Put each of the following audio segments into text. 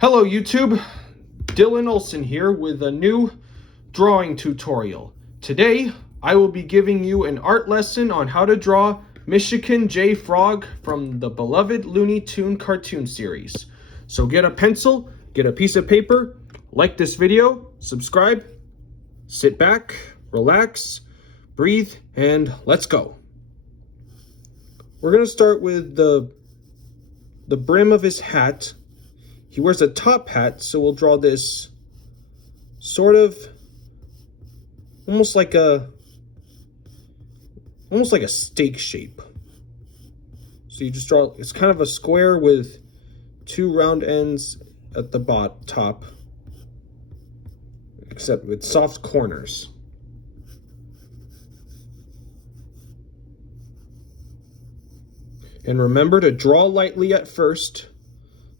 Hello YouTube, Dylan Olson here with a new drawing tutorial. Today I will be giving you an art lesson on how to draw Michigan J. Frog from the beloved Looney Tune cartoon series. So get a pencil, get a piece of paper, like this video, subscribe, sit back, relax, breathe, and let's go. We're going to start with the brim of his hat. He wears a top hat, so we'll draw this sort of almost like a steak shape. So you just draw, it's kind of a square with two round ends at the top, except with soft corners. And remember to draw lightly at first,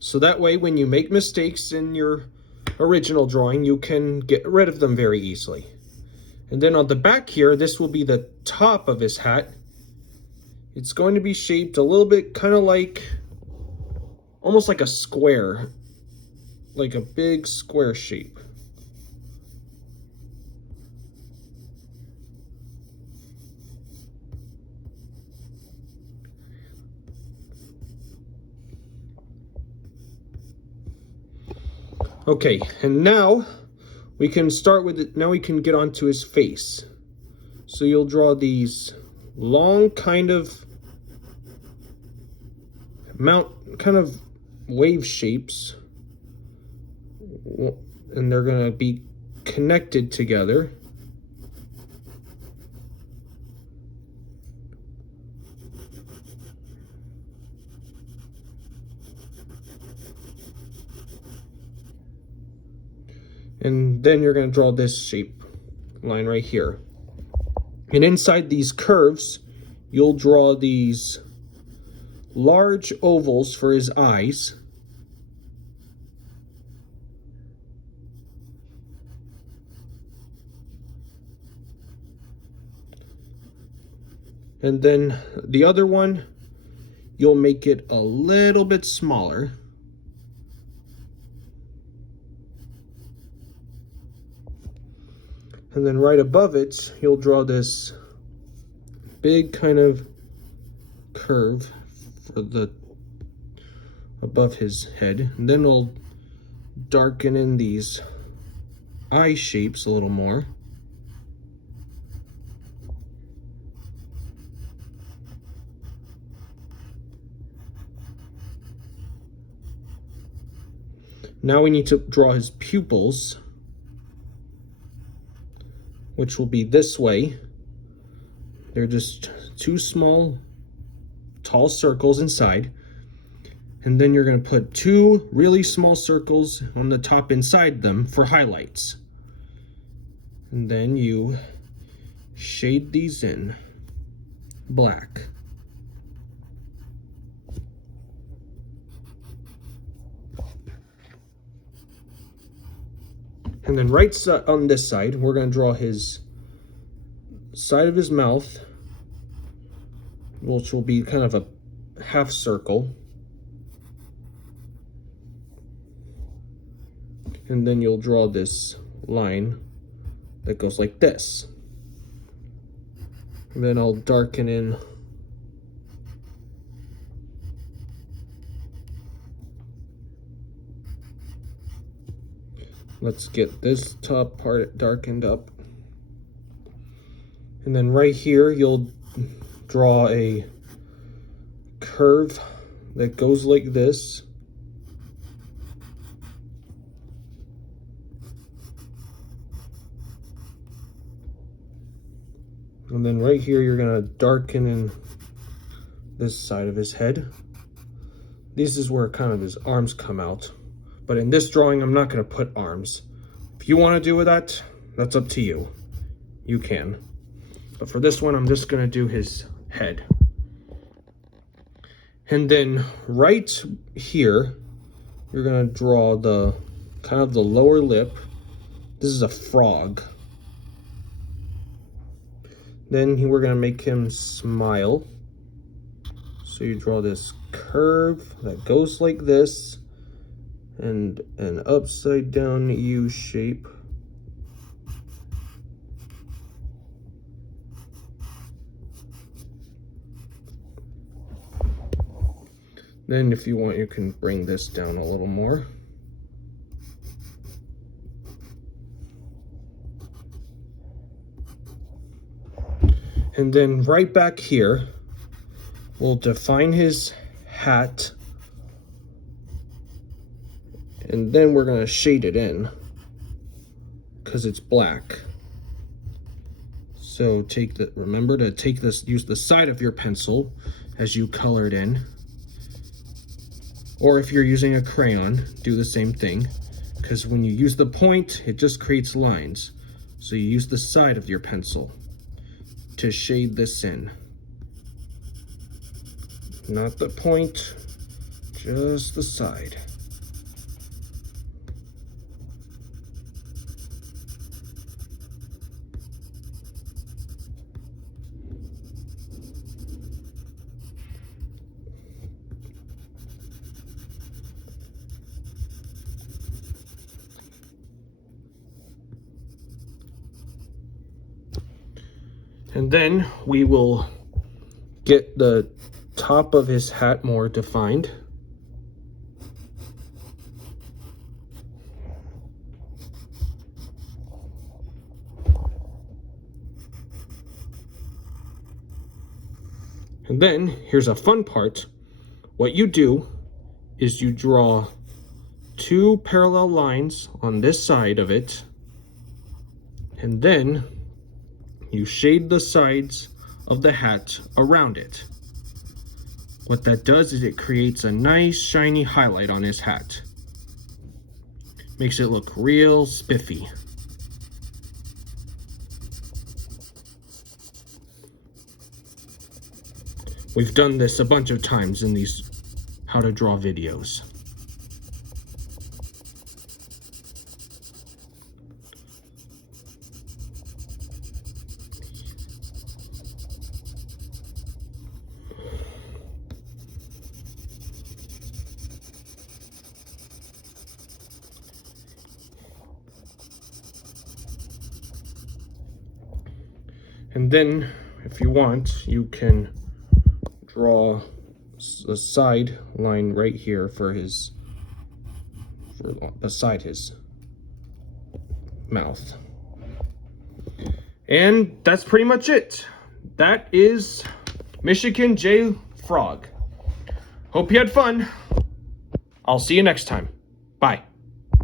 so that way when you make mistakes in your original drawing, you can get rid of them very easily. And then on the back here, this will be the top of his hat. It's going to be shaped a little bit kind of like, almost like a square, like a big square shape. Okay, and now we can start with it. Now we can get onto his face. So you'll draw these long kind of wave shapes, and they're going to be connected together. And then you're going to draw this shape line right here. And inside these curves, you'll draw these large ovals for his eyes. And then the other one, you'll make it a little bit smaller. And then right above it, you'll draw this big kind of curve for the above his head. And then we'll darken in these eye shapes a little more. Now we need to draw his pupils, which will be this way. They're just two small, tall circles inside. And then you're going to put two really small circles on the top inside them for highlights. And then you shade these in black. And then right on this side, we're going to draw his side of his mouth, which will be kind of a half circle. And then you'll draw this line that goes like this. And then I'll darken in let's get this top part darkened up. And then right here, you'll draw a curve that goes like this. And then right here, you're going to darken in this side of his head. This is where kind of his arms come out. But in this drawing, I'm not going to put arms. If you want to do that, that's up to you. You can. But for this one, I'm just going to do his head. And then right here, you're going to draw the kind of the lower lip. This is a frog. Then we're going to make him smile. So you draw this curve that goes like this, and an upside down U shape. Then if you want, you can bring this down a little more. And then right back here, we'll define his hat. And then we're gonna shade it in because it's black. So remember to use the side of your pencil as you color it in. Or if you're using a crayon, do the same thing, because when you use the point, it just creates lines. So you use the side of your pencil to shade this in. Not the point, just the side. And then we will get the top of his hat more defined. And then here's a fun part. What you do is you draw 2 parallel lines on this side of it, and then you shade the sides of the hat around it. What that does is it creates a nice shiny highlight on his hat. Makes it look real spiffy. We've done this a bunch of times in these how to draw videos. And then, if you want, you can draw a side line right here for beside his mouth. And that's pretty much it. That is Michigan J Frog. Hope you had fun. I'll see you next time. Bye.